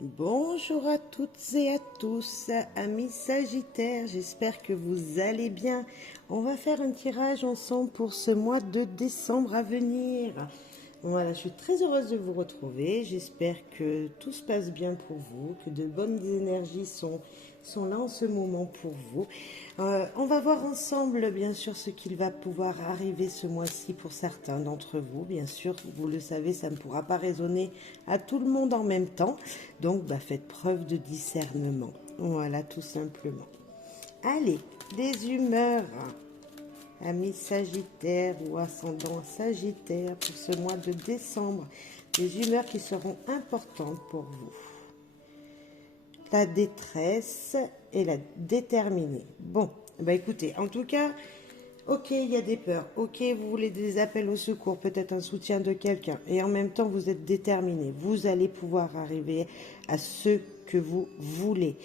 Bonjour à toutes et à tous, amis Sagittaires, j'espère que vous allez bien. On va faire un tirage ensemble pour ce mois de décembre à venir. Voilà, je suis très heureuse de vous retrouver. J'espère que tout se passe bien pour vous, que de bonnes énergies sont là en ce moment pour vous. On va voir ensemble, bien sûr, ce qu'il va pouvoir arriver ce mois-ci pour certains d'entre vous. Bien sûr, vous le savez, ça ne pourra pas résonner à tout le monde en même temps. Donc, faites preuve de discernement. Voilà, tout simplement. Allez, des humeurs. Amis Sagittaires ou ascendant Sagittaire pour ce mois de décembre. Des humeurs qui seront importantes pour vous. La détresse et la déterminée. Bon, écoutez, en tout cas, ok, il y a des peurs. Ok, vous voulez des appels au secours, peut-être un soutien de quelqu'un. Et en même temps, vous êtes déterminé. Vous allez pouvoir arriver à ce que vous voulez.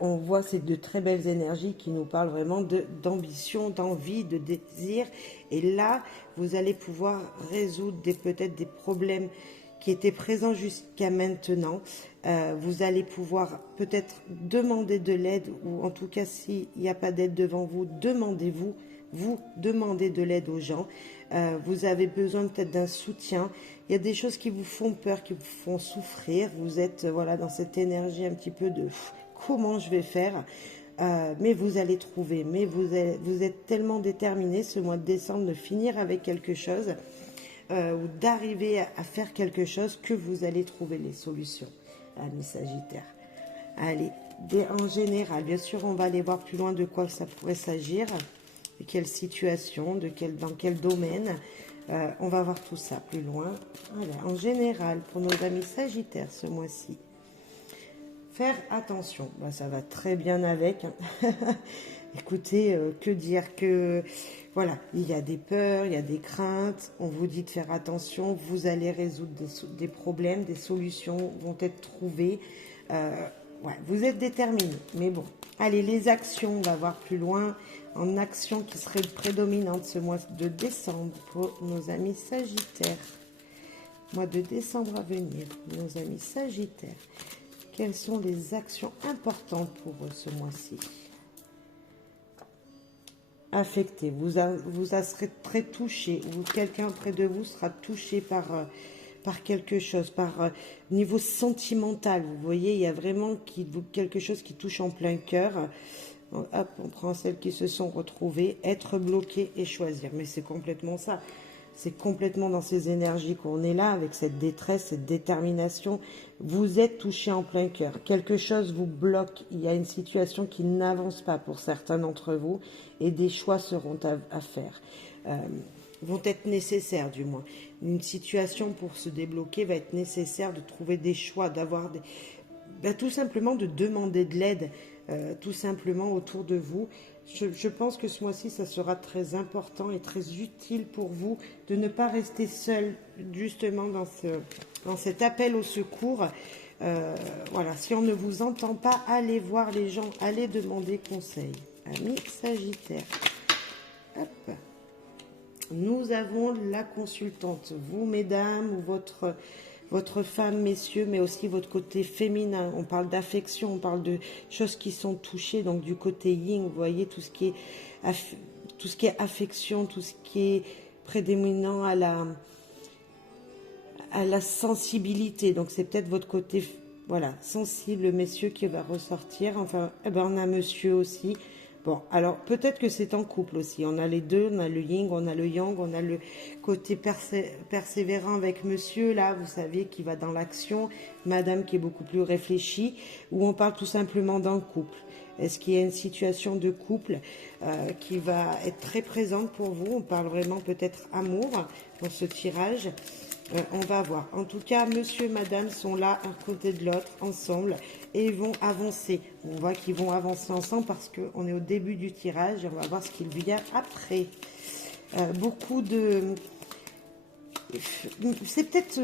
On voit ces de très belles énergies qui nous parlent vraiment d'ambition, d'envie, de désir. Et là, vous allez pouvoir résoudre peut-être des problèmes qui étaient présents jusqu'à maintenant. Vous allez pouvoir peut-être demander de l'aide, ou en tout cas s'il n'y a pas d'aide devant vous, vous demandez de l'aide aux gens. Vous avez besoin peut-être d'un soutien. Il y a des choses qui vous font peur, qui vous font souffrir. Vous êtes voilà dans cette énergie un petit peu de comment je vais faire. Mais vous allez trouver. Mais vous êtes tellement déterminé ce mois de décembre de finir avec quelque chose ou d'arriver à faire quelque chose que vous allez trouver les solutions, amis Sagittaires. Allez, en général, bien sûr, on va aller voir plus loin de quoi ça pourrait s'agir, de quelle situation, dans quel domaine. On va voir tout ça plus loin. Voilà, en général, pour nos amis Sagittaires ce mois-ci, faire attention. Ça va très bien avec. Écoutez, que dire que... Voilà, il y a des peurs, il y a des craintes. On vous dit de faire attention. Vous allez résoudre des problèmes, des solutions vont être trouvées. Ouais, vous êtes déterminés. Mais bon, allez, les actions, on va voir plus loin. En action qui serait prédominante ce mois de décembre pour nos amis Sagittaires. Mois de décembre à venir, nos amis Sagittaires. Quelles sont les actions importantes pour eux ce mois-ci? Affecté, vous serez très touché, ou quelqu'un près de vous sera touché par quelque chose, niveau sentimental. Vous voyez, il y a vraiment quelque chose qui touche en plein cœur. Hop, on prend celles qui se sont retrouvées, être bloquées et choisir. Mais c'est complètement ça. C'est complètement dans ces énergies qu'on est là, avec cette détresse, cette détermination. Vous êtes touché en plein cœur. Quelque chose vous bloque. Il y a une situation qui n'avance pas pour certains d'entre vous et des choix seront à faire. Vont être nécessaires du moins. Une situation pour se débloquer va être nécessaire de trouver des choix, d'avoir tout simplement de demander de l'aide, tout simplement autour de vous. Je pense que ce mois-ci, ça sera très important et très utile pour vous de ne pas rester seul justement dans cet appel au secours. Voilà, si on ne vous entend pas, allez voir les gens, allez demander conseil. Amis Sagittaire. Hop. Nous avons la consultante, vous mesdames, ou votre femme, messieurs, mais aussi votre côté féminin. On parle d'affection, on parle de choses qui sont touchées, donc du côté yin, vous voyez, tout ce qui est affection, tout ce qui est prédominant à la sensibilité. Donc c'est peut-être votre côté sensible, messieurs, qui va ressortir. Enfin, on a monsieur aussi. Bon, alors peut-être que c'est en couple aussi. On a les deux, on a le yin, on a le yang, on a le côté persévérant avec monsieur, là, vous savez, qui va dans l'action, madame qui est beaucoup plus réfléchie, ou on parle tout simplement d'un couple. Est-ce qu'il y a une situation de couple qui va être très présente pour vous? On parle vraiment peut-être amour dans ce tirage. On va voir. En tout cas, monsieur et madame sont là, un côté de l'autre, ensemble, et ils vont avancer. On voit qu'ils vont avancer ensemble parce qu'on est au début du tirage et on va voir ce qu'il vient après. C'est peut-être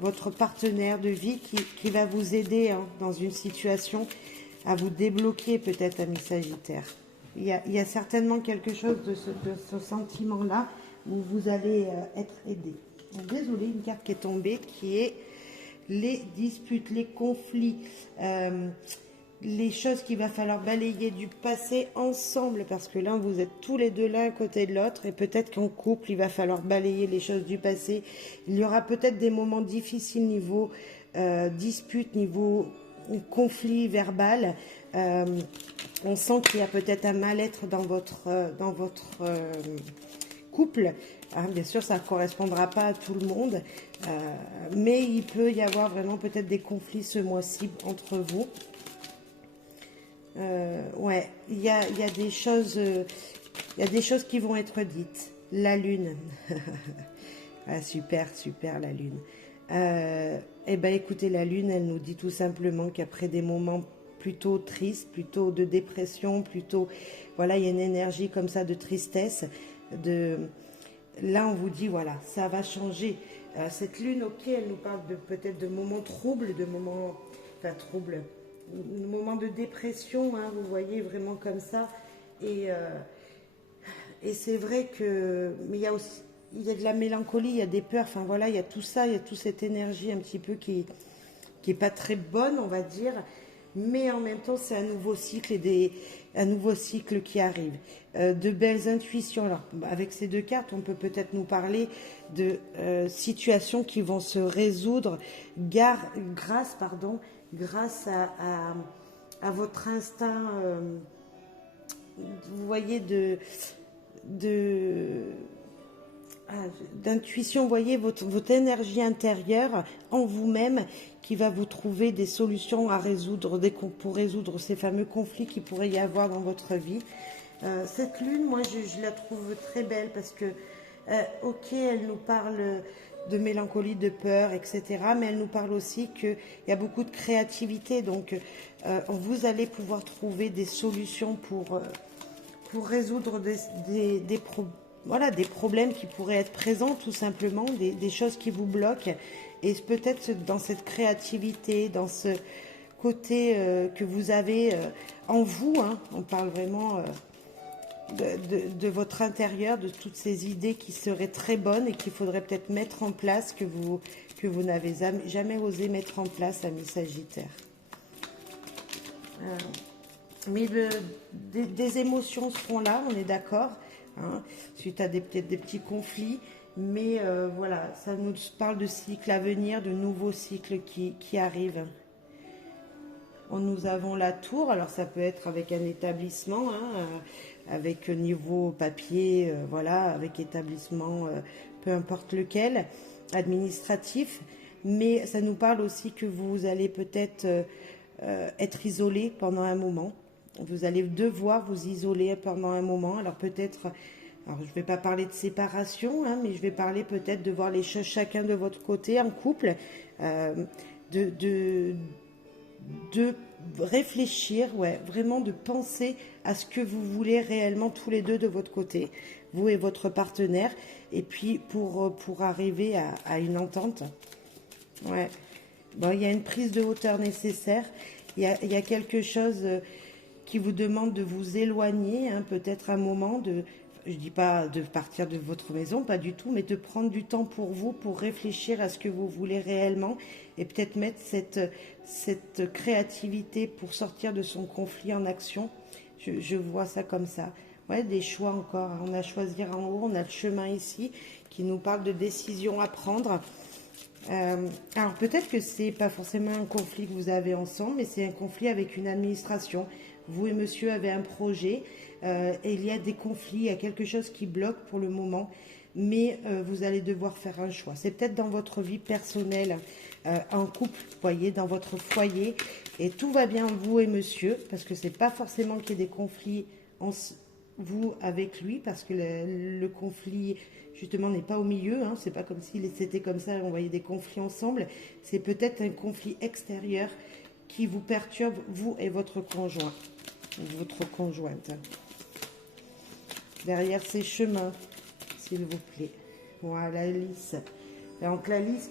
votre partenaire de vie qui va vous aider dans une situation à vous débloquer, peut-être, amis Sagittaire. Il y a certainement quelque chose de ce sentiment-là où vous allez être aidé. Désolée, une carte qui est tombée qui est les disputes, les conflits, les choses qu'il va falloir balayer du passé ensemble, parce que là, vous êtes tous les deux l'un à côté de l'autre, et peut-être qu'en couple, il va falloir balayer les choses du passé. Il y aura peut-être des moments difficiles niveau dispute, niveau conflit verbal. On sent qu'il y a peut-être un mal-être dans votre couple. Hein, bien sûr, ça ne correspondra pas à tout le monde, mais il peut y avoir vraiment peut-être des conflits ce mois-ci entre vous. Ouais, il y a des choses, il y a des choses qui vont être dites. La lune, ah, super, super la lune. Eh ben, écoutez, la lune, elle nous dit tout simplement qu'après des moments plutôt tristes, plutôt de dépression, plutôt, voilà, il y a une énergie comme ça de tristesse, là, on vous dit, voilà, ça va changer. Cette lune, ok, elle nous parle peut-être de moments troubles, de moments, enfin troubles, moments de dépression, hein, vous voyez, vraiment comme ça. Et c'est vrai que, mais il y a de la mélancolie, il y a des peurs, enfin voilà, il y a tout ça, il y a toute cette énergie un petit peu qui est pas très bonne, on va dire, mais en même temps, c'est un nouveau cycle un nouveau cycle qui arrive. De belles intuitions. Alors, avec ces deux cartes, on peut peut-être nous parler de situations qui vont se résoudre grâce à votre instinct, vous voyez, d'intuition, vous voyez, votre énergie intérieure en vous-même qui va vous trouver des solutions à résoudre, pour résoudre ces fameux conflits qu'il pourrait y avoir dans votre vie. Cette lune, moi, je la trouve très belle parce que, ok, elle nous parle de mélancolie, de peur, etc. Mais elle nous parle aussi qu'il y a beaucoup de créativité. Donc, vous allez pouvoir trouver des solutions pour résoudre voilà, des problèmes qui pourraient être présents, tout simplement, des choses qui vous bloquent. Et peut-être dans cette créativité, dans ce côté que vous avez en vous, hein, on parle vraiment de votre intérieur, de toutes ces idées qui seraient très bonnes et qu'il faudrait peut-être mettre en place, que vous n'avez jamais osé mettre en place, amis Sagittaire. Mais des émotions seront là, on est d'accord, hein, suite à peut-être des petits conflits. Mais voilà, ça nous parle de cycles à venir, de nouveaux cycles qui arrivent. Nous avons la tour, alors ça peut être avec un établissement, hein, avec niveau papier, voilà, avec établissement, peu importe lequel, administratif. Mais ça nous parle aussi que vous allez peut-être être isolé pendant un moment. Vous allez devoir vous isoler pendant un moment. Alors peut-être, alors je ne vais pas parler de séparation, hein, mais je vais parler peut-être de voir les choses chacun de votre côté, en couple, de réfléchir, ouais, vraiment de penser à ce que vous voulez réellement tous les deux de votre côté, vous et votre partenaire, et puis pour arriver à une entente. Ouais. Bon, il y a une prise de hauteur nécessaire, il y a quelque chose qui vous demande de vous éloigner, hein, peut-être un moment je dis pas de partir de votre maison, pas du tout, mais de prendre du temps pour vous, pour réfléchir à ce que vous voulez réellement et peut-être mettre cette créativité pour sortir de son conflit en action. Je vois ça comme ça. Ouais, des choix encore. On a choisir en haut, on a le chemin ici qui nous parle de décisions à prendre. Alors peut-être que c'est pas forcément un conflit que vous avez ensemble, mais c'est un conflit avec une administration. Vous et monsieur avez un projet et il y a des conflits, il y a quelque chose qui bloque pour le moment, mais vous allez devoir faire un choix. C'est peut-être dans votre vie personnelle, en couple, vous voyez, dans votre foyer, et tout va bien vous et monsieur, parce que c'est pas forcément qu'il y ait des conflits vous avec lui, parce que le conflit justement n'est pas au milieu, hein, c'est pas comme si c'était comme ça, on voyait des conflits ensemble, c'est peut-être un conflit extérieur qui vous perturbe, vous et votre conjoint, votre conjointe. Derrière ces chemins, s'il vous plaît. Voilà, Lys. Et donc la Lys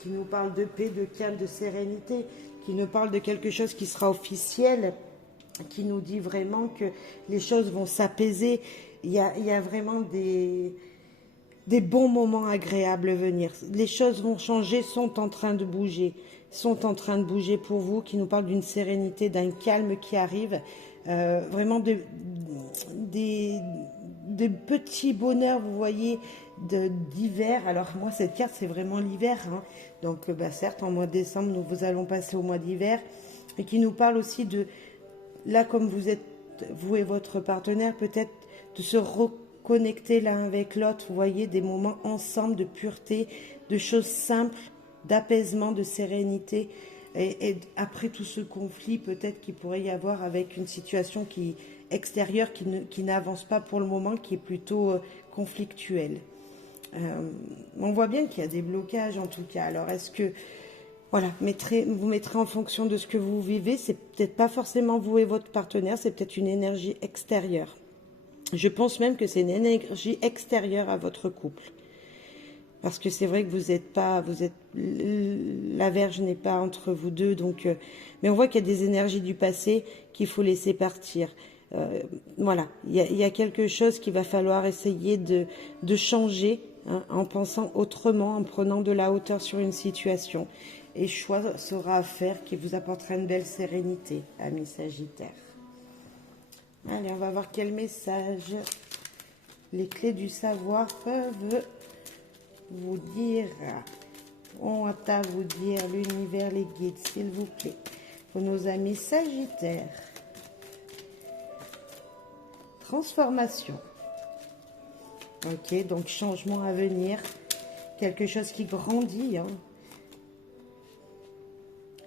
qui nous parle de paix, de calme, de sérénité, qui nous parle de quelque chose qui sera officiel, qui nous dit vraiment que les choses vont s'apaiser. Il y a vraiment des bons moments agréables venir. Les choses vont changer, sont en train de bouger. Sont en train de bouger pour vous, qui nous parlent d'une sérénité, d'un calme qui arrive. Vraiment des petits bonheurs, vous voyez, d'hiver. Alors moi, cette carte, c'est vraiment l'hiver. Hein. Donc, certes, en mois de décembre, nous allons passer au mois d'hiver. Mais qui nous parle aussi de, là, comme vous êtes, vous et votre partenaire, peut-être de se reconnecter l'un avec l'autre. Vous voyez, des moments ensemble de pureté, de choses simples, d'apaisement, de sérénité. Et après tout ce conflit, peut-être qu'il pourrait y avoir avec une situation extérieure qui n'avance pas pour le moment, qui est plutôt conflictuelle. On voit bien qu'il y a des blocages en tout cas. Alors est-ce que, voilà, vous mettrez en fonction de ce que vous vivez. C'est peut-être pas forcément vous et votre partenaire, c'est peut-être une énergie extérieure. Je pense même que c'est une énergie extérieure à votre couple. Parce que c'est vrai que la Vierge n'est pas entre vous deux, donc, mais on voit qu'il y a des énergies du passé qu'il faut laisser partir. Voilà, il y a quelque chose qu'il va falloir essayer de changer, hein, en pensant autrement, en prenant de la hauteur sur une situation. Et choix sera à faire qui vous apportera une belle sérénité, amis Sagittaire. Allez, on va voir quel message les clés du savoir peuvent vous dire. On va à vous dire l'univers, les guides, s'il vous plaît. Pour nos amis Sagittaires. Transformation. Ok, donc changement à venir. Quelque chose qui grandit. Hein.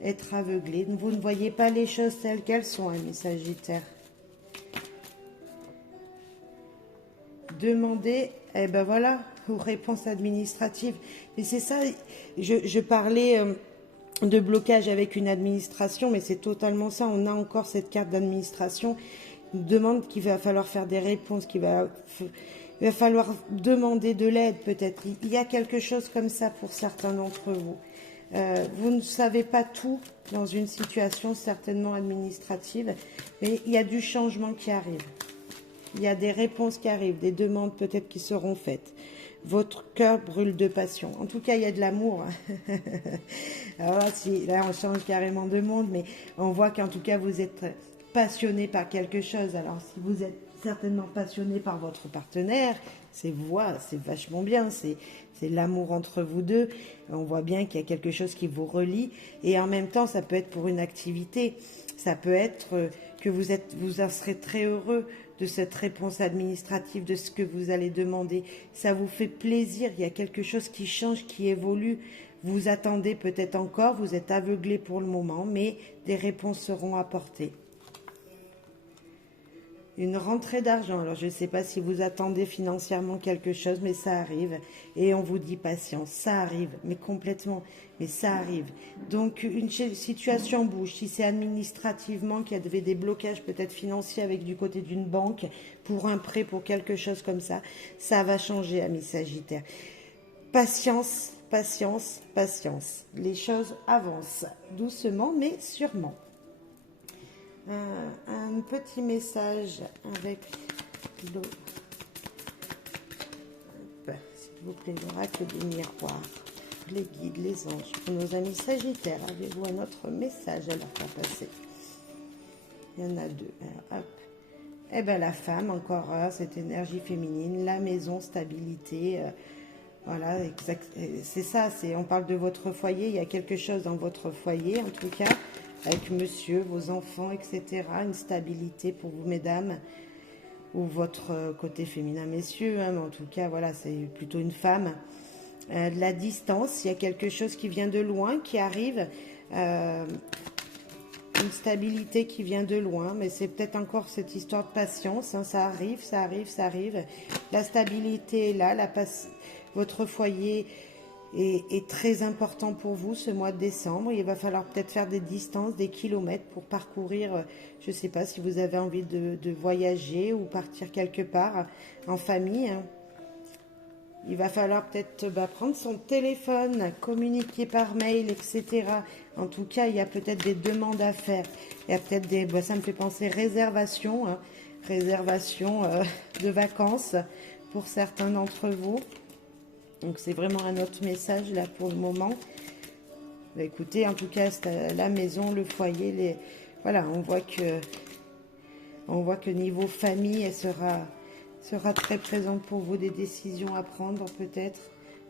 Être aveuglé. Vous ne voyez pas les choses telles qu'elles sont, amis Sagittaires. Demandez, eh ben voilà, aux réponses administratives. Et c'est ça, je parlais de blocage avec une administration, mais c'est totalement ça. On a encore cette carte d'administration. Une demande qu'il va falloir faire des réponses, il va falloir demander de l'aide peut-être. Il y a quelque chose comme ça pour certains d'entre vous. Vous ne savez pas tout dans une situation certainement administrative, mais il y a du changement qui arrive. Il y a des réponses qui arrivent, des demandes peut-être qui seront faites. Votre cœur brûle de passion. En tout cas, il y a de l'amour. Alors là, on change carrément de monde, mais on voit qu'en tout cas, vous êtes passionné par quelque chose. Alors, si vous êtes certainement passionné par votre partenaire, c'est vachement bien. C'est l'amour entre vous deux. On voit bien qu'il y a quelque chose qui vous relie. Et en même temps, ça peut être pour une activité. Ça peut être que vous en serez très heureux de cette réponse administrative, de ce que vous allez demander. Ça vous fait plaisir, il y a quelque chose qui change, qui évolue. Vous attendez peut-être encore, vous êtes aveuglé pour le moment, mais des réponses seront apportées. Une rentrée d'argent. Alors, je ne sais pas si vous attendez financièrement quelque chose, mais ça arrive. Et on vous dit patience. Ça arrive, mais complètement. Mais ça arrive. Donc, une situation bouge. Si c'est administrativement qu'il y avait des blocages peut-être financiers avec du côté d'une banque, pour un prêt, pour quelque chose comme ça, ça va changer, amis Sagittaires. Patience, patience, patience. Les choses avancent. Doucement, mais sûrement. Un petit message avec l'eau. S'il vous plaît, l'oracle des miroirs, les guides, les anges. Pour nos amis Sagittaires, avez-vous un autre message à leur faire passer? Il y en a deux. Alors, hop. Eh bien, la femme, encore cette énergie féminine, la maison, stabilité. Voilà, c'est ça. On parle de votre foyer. Il y a quelque chose dans votre foyer, en tout cas. Avec monsieur, vos enfants, etc. Une stabilité pour vous, mesdames, ou votre côté féminin, messieurs. Hein, mais en tout cas, voilà, c'est plutôt une femme. De la distance, il y a quelque chose qui vient de loin, qui arrive. Une stabilité qui vient de loin, mais c'est peut-être encore cette histoire de patience. Hein, ça arrive, ça arrive, ça arrive. La stabilité est là, votre foyer est très important pour vous ce mois de décembre. Il va falloir peut-être faire des distances, des kilomètres pour parcourir, je ne sais pas si vous avez envie de voyager ou partir quelque part en famille. Hein. Il va falloir peut-être prendre son téléphone, communiquer par mail, etc. En tout cas, il y a peut-être des demandes à faire. Il y a peut-être ça me fait penser réservation, hein, réservation de vacances pour certains d'entre vous. Donc c'est vraiment un autre message là pour le moment. Bah, écoutez, en tout cas, la maison, le foyer, voilà, on voit que niveau famille, elle sera très présente pour vous, des décisions à prendre peut-être.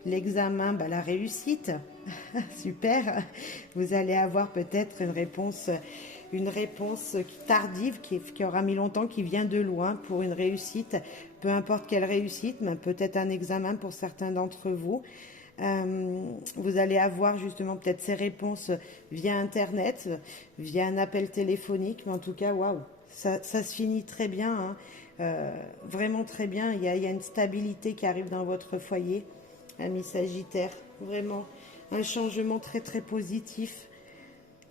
L'examen, bah, la réussite, super. Vous allez avoir peut-être une réponse tardive qui aura mis longtemps, qui vient de loin pour une réussite, peu importe quelle réussite, mais peut-être un examen pour certains d'entre vous. Vous allez avoir justement peut-être ces réponses via Internet, via un appel téléphonique, mais en tout cas, waouh, ça se finit très bien, hein. Vraiment très bien. Il y a une stabilité qui arrive dans votre foyer, ami Sagittaire. Vraiment un changement très très positif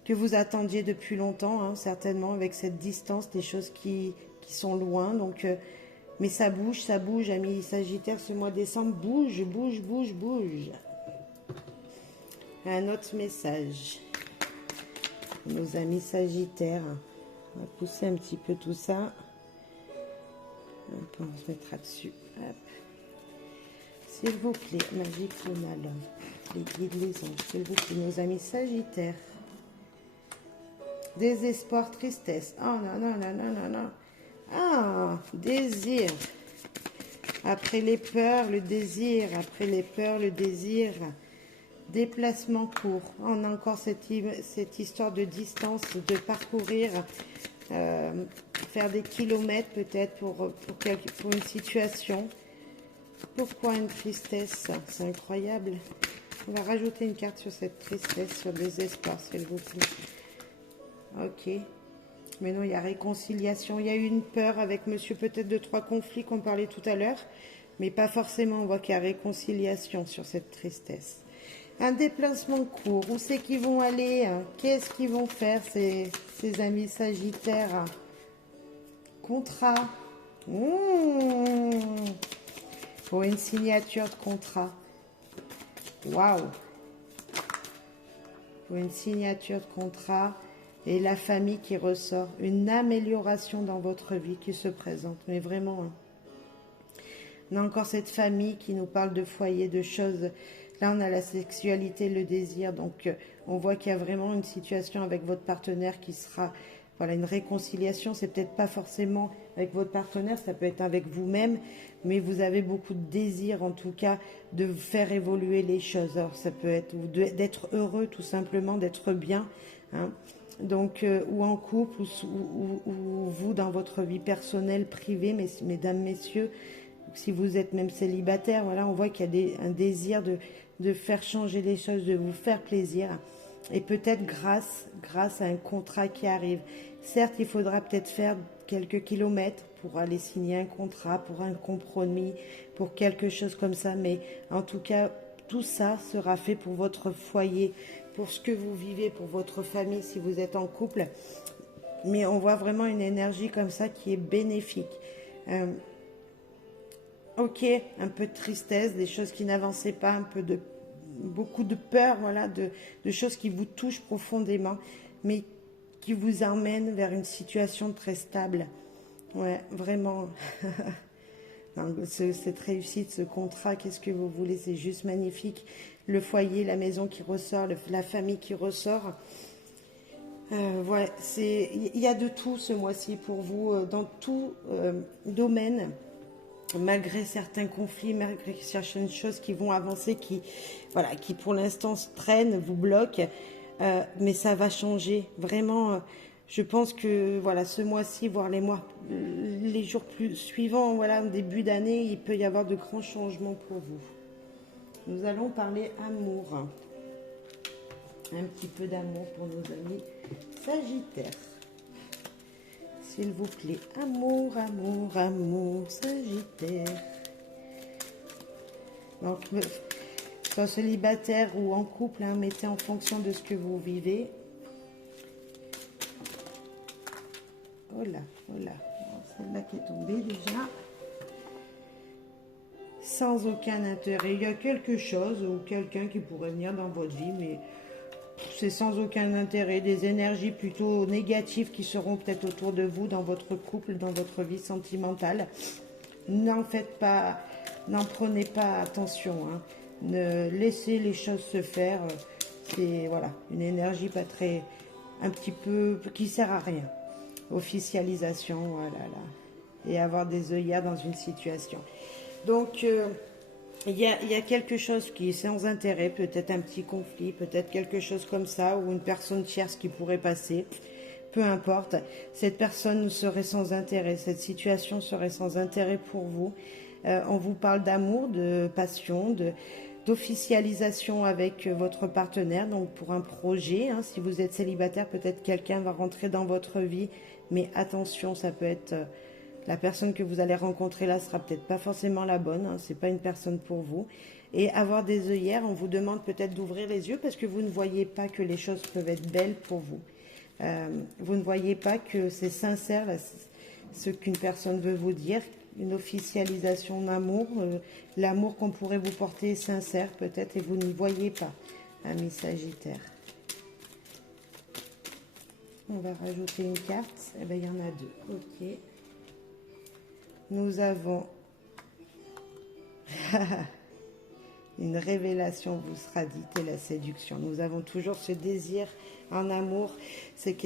que vous attendiez depuis longtemps, hein, certainement, avec cette distance, des choses qui sont loin. Donc, mais ça bouge, amis Sagittaire, ce mois de décembre, bouge, bouge, bouge, bouge. Un autre message. Nos amis Sagittaires. On va pousser un petit peu tout ça. Hop, on se mettra dessus. Hop. S'il vous plaît, magie clonale. Les guides, les anges, s'il vous plaît, nos amis Sagittaires. Désespoir, tristesse. Oh non, non, non, non, non, non. Ah, désir. Après les peurs, le désir. Après les peurs, le désir. Déplacement court. On a encore cette histoire de distance, de parcourir, faire des kilomètres peut-être pour une situation. Pourquoi une tristesse? C'est incroyable. On va rajouter une carte sur cette tristesse, sur le désespoir, s'il vous plaît. Ok. Mais non, il y a réconciliation. Il y a eu une peur avec monsieur, peut-être de 3 conflits qu'on parlait tout à l'heure. Mais pas forcément. On voit qu'il y a réconciliation sur cette tristesse. Un déplacement court. Où c'est qu'ils vont aller? Qu'est-ce qu'ils vont faire, ces amis Sagittaires? Contrat. Pour une signature de contrat. Waouh! Pour une signature de contrat. Et la famille qui ressort. Une amélioration dans votre vie qui se présente. Mais vraiment, hein. On a encore cette famille qui nous parle de foyer, de choses. Là, on a la sexualité, le désir. Donc, on voit qu'il y a vraiment une situation avec votre partenaire qui sera... Voilà, une réconciliation. C'est peut-être pas forcément avec votre partenaire, ça peut être avec vous-même. Mais vous avez beaucoup de désir, en tout cas, de faire évoluer les choses. Alors, ça peut être d'être heureux, tout simplement, d'être bien, hein. Donc, ou en couple, ou vous dans votre vie personnelle, privée, mesdames, messieurs, si vous êtes même célibataire, voilà, on voit qu'il y a un désir de faire changer les choses, de vous faire plaisir. Et peut-être grâce à un contrat qui arrive. Certes, il faudra peut-être faire quelques kilomètres pour aller signer un contrat, pour un compromis, pour quelque chose comme ça. Mais en tout cas, tout ça sera fait pour votre foyer, pour ce que vous vivez, pour votre famille si vous êtes en couple. Mais on voit vraiment une énergie comme ça qui est bénéfique. Ok, un peu de tristesse, des choses qui n'avançaient pas, beaucoup de peur, voilà, de choses qui vous touchent profondément, mais qui vous emmènent vers une situation très stable. Ouais, vraiment. Cette réussite, ce contrat, qu'est-ce que vous voulez? C'est juste magnifique. Le foyer, la maison qui ressort, la famille qui ressort. Ouais, il y a de tout ce mois-ci pour vous, dans tout domaine. Malgré certains conflits, malgré certaines choses qui vont avancer, qui pour l'instant traînent, vous bloquent, mais ça va changer. Vraiment, je pense que voilà, ce mois-ci, voire les jours plus suivants, voilà, au début d'année, il peut y avoir de grands changements pour vous. Nous allons parler amour. Un petit peu d'amour pour nos amis Sagittaires. S'il vous plaît, amour, amour, amour, Sagittaire. Donc, soit célibataire ou en couple, hein, mettez en fonction de ce que vous vivez. Oh là, oh là. Celle-là qui est tombée déjà. Sans aucun intérêt. Il y a quelque chose ou quelqu'un qui pourrait venir dans votre vie, mais... c'est sans aucun intérêt, des énergies plutôt négatives qui seront peut-être autour de vous, dans votre couple, dans votre vie sentimentale. N'en faites pas, n'en prenez pas attention, hein. Laissez les choses se faire. C'est voilà, une énergie pas très, un petit peu, qui sert à rien. Officialisation, voilà, là. Et avoir des œillères dans une situation. Donc, il y a quelque chose qui est sans intérêt, peut-être un petit conflit, peut-être quelque chose comme ça, ou une personne tierce qui pourrait passer. Peu importe, cette personne serait sans intérêt, cette situation serait sans intérêt pour vous. On vous parle d'amour, de passion, d'officialisation avec votre partenaire, donc pour un projet. Hein, si vous êtes célibataire, peut-être quelqu'un va rentrer dans votre vie, mais attention, ça peut être la personne que vous allez rencontrer là sera peut-être pas forcément la bonne, hein, c'est pas une personne pour vous. Et avoir des œillères, on vous demande peut-être d'ouvrir les yeux parce que vous ne voyez pas que les choses peuvent être belles pour vous. Vous ne voyez pas que c'est sincère là, ce qu'une personne veut vous dire, une officialisation d'amour, l'amour qu'on pourrait vous porter est sincère peut-être et vous n'y voyez pas, ami Sagittaire. On va rajouter une carte, eh bien il y en a deux, ok. Nous avons une révélation vous sera dite et la séduction. Nous avons toujours ce désir en amour, c'est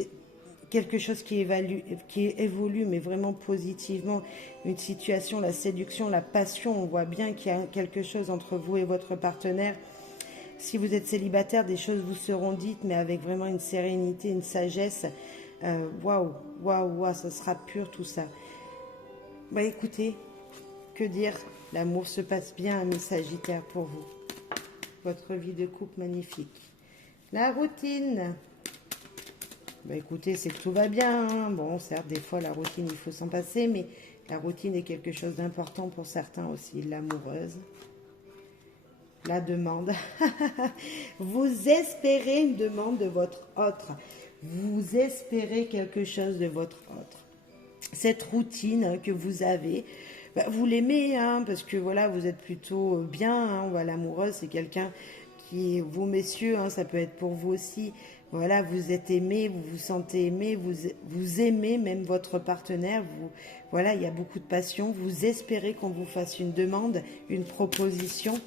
quelque chose qui évolue, mais vraiment positivement. Une situation, la séduction, la passion, on voit bien qu'il y a quelque chose entre vous et votre partenaire. Si vous êtes célibataire, des choses vous seront dites, mais avec vraiment une sérénité, une sagesse. Waouh, waouh, waouh, ça sera pur tout ça. Bah écoutez, que dire, l'amour se passe bien, ami Sagittaire, pour vous. Votre vie de couple magnifique. La routine. Bah écoutez, c'est que tout va bien. Hein. Bon, certes, des fois, la routine, il faut s'en passer, mais la routine est quelque chose d'important pour certains aussi. L'amoureuse. La demande. Vous espérez une demande de votre autre. Vous espérez quelque chose de votre autre. Cette routine que vous avez, bah, vous l'aimez, hein, parce que voilà, vous êtes plutôt bien. Hein, voilà, l'amoureuse, c'est quelqu'un qui, vous messieurs, hein, ça peut être pour vous aussi. Voilà, vous êtes aimé, vous vous sentez aimé, vous aimez même votre partenaire. Voilà, il y a beaucoup de passion. Vous espérez qu'on vous fasse une demande, une proposition.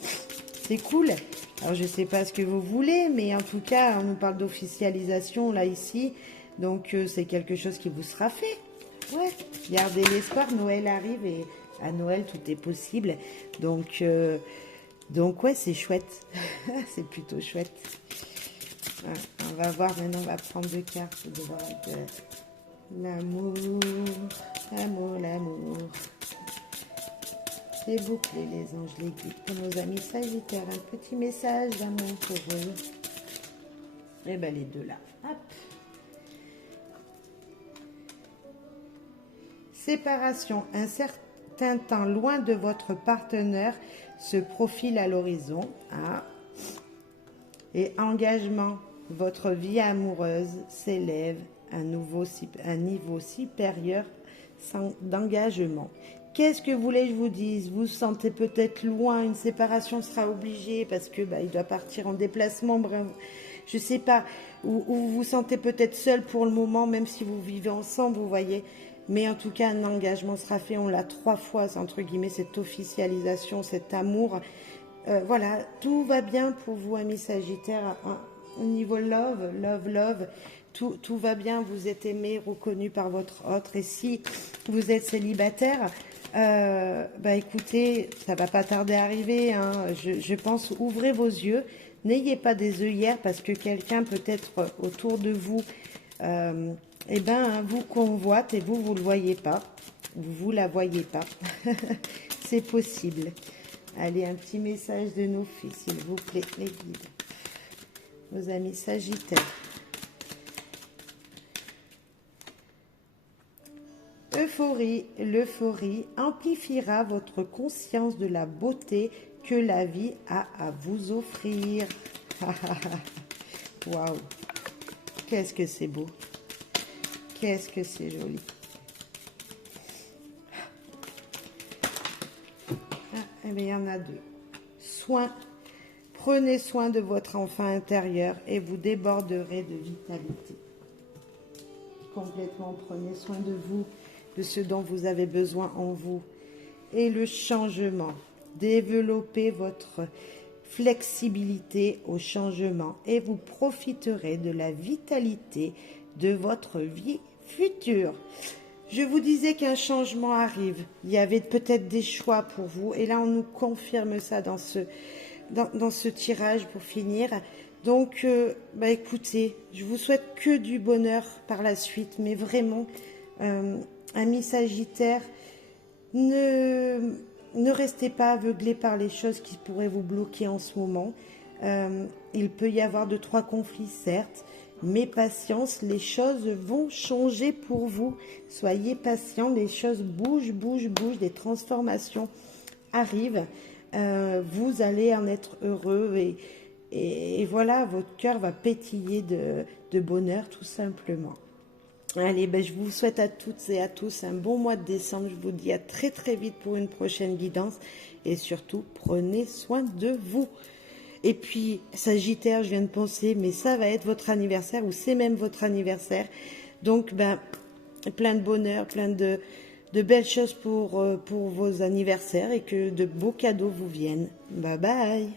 C'est cool. Alors, je ne sais pas ce que vous voulez, mais en tout cas, on nous parle d'officialisation là, ici. Donc, c'est quelque chose qui vous sera fait. Ouais, gardez l'espoir, Noël arrive et à Noël, tout est possible. Donc ouais, c'est chouette. C'est plutôt chouette. Ouais, on va voir maintenant, on va prendre deux cartes de voir un peu l'amour, l'amour, l'amour. C'est bouclé, les anges, les guides. Pour nos amis Sagittaires, un petit message d'amour pour eux. Et bien, les deux là. Hop. Séparation, un certain temps loin de votre partenaire se profile à l'horizon. Ah. Et engagement, votre vie amoureuse s'élève à un niveau supérieur d'engagement. Qu'est-ce que vous voulez que je vous dise? Vous sentez peut-être loin, une séparation sera obligée parce que il doit partir en déplacement, bref, je sais pas, ou vous vous sentez peut-être seul pour le moment, même si vous vivez ensemble, vous voyez. Mais en tout cas, un engagement sera fait, on l'a 3 fois, entre guillemets, cette officialisation, cet amour. Voilà, tout va bien pour vous, amis Sagittaires, au niveau love, love, love. Tout va bien, vous êtes aimé, reconnu par votre autre. Et si vous êtes célibataire, écoutez, ça va pas tarder à arriver. Hein. Je pense, ouvrez vos yeux. N'ayez pas des œillères parce que quelqu'un peut-être autour de vous, vous convoite et vous le voyez pas. Vous la voyez pas. C'est possible. Allez, un petit message de nos filles, s'il vous plaît, les guides. Nos amis Sagittaires. L'euphorie amplifiera votre conscience de la beauté que la vie a à vous offrir. Waouh! Qu'est-ce que c'est beau! Qu'est-ce que c'est joli! Ah, il y en a deux. Prenez soin de votre enfant intérieur et vous déborderez de vitalité. Complètement, prenez soin de vous, de ce dont vous avez besoin en vous. Et le changement, développez votre flexibilité au changement et vous profiterez de la vitalité de votre vie future. Je vous disais qu'un changement arrive. Il y avait peut-être des choix pour vous et là on nous confirme ça dans ce tirage pour finir. Donc, écoutez, je vous souhaite que du bonheur par la suite, mais vraiment, amis Sagittaires, ne restez pas aveuglés par les choses qui pourraient vous bloquer en ce moment. Il peut y avoir 2-3 conflits, certes, mais patience, les choses vont changer pour vous. Soyez patients, les choses bougent, des transformations arrivent. Vous allez en être heureux et voilà, votre cœur va pétiller de bonheur tout simplement. Allez, je vous souhaite à toutes et à tous un bon mois de décembre. Je vous dis à très très vite pour une prochaine guidance. Et surtout, prenez soin de vous. Et puis, Sagittaire, je viens de penser, mais ça va être votre anniversaire ou c'est même votre anniversaire. Donc, plein de bonheur, plein de belles choses pour vos anniversaires et que de beaux cadeaux vous viennent. Bye bye.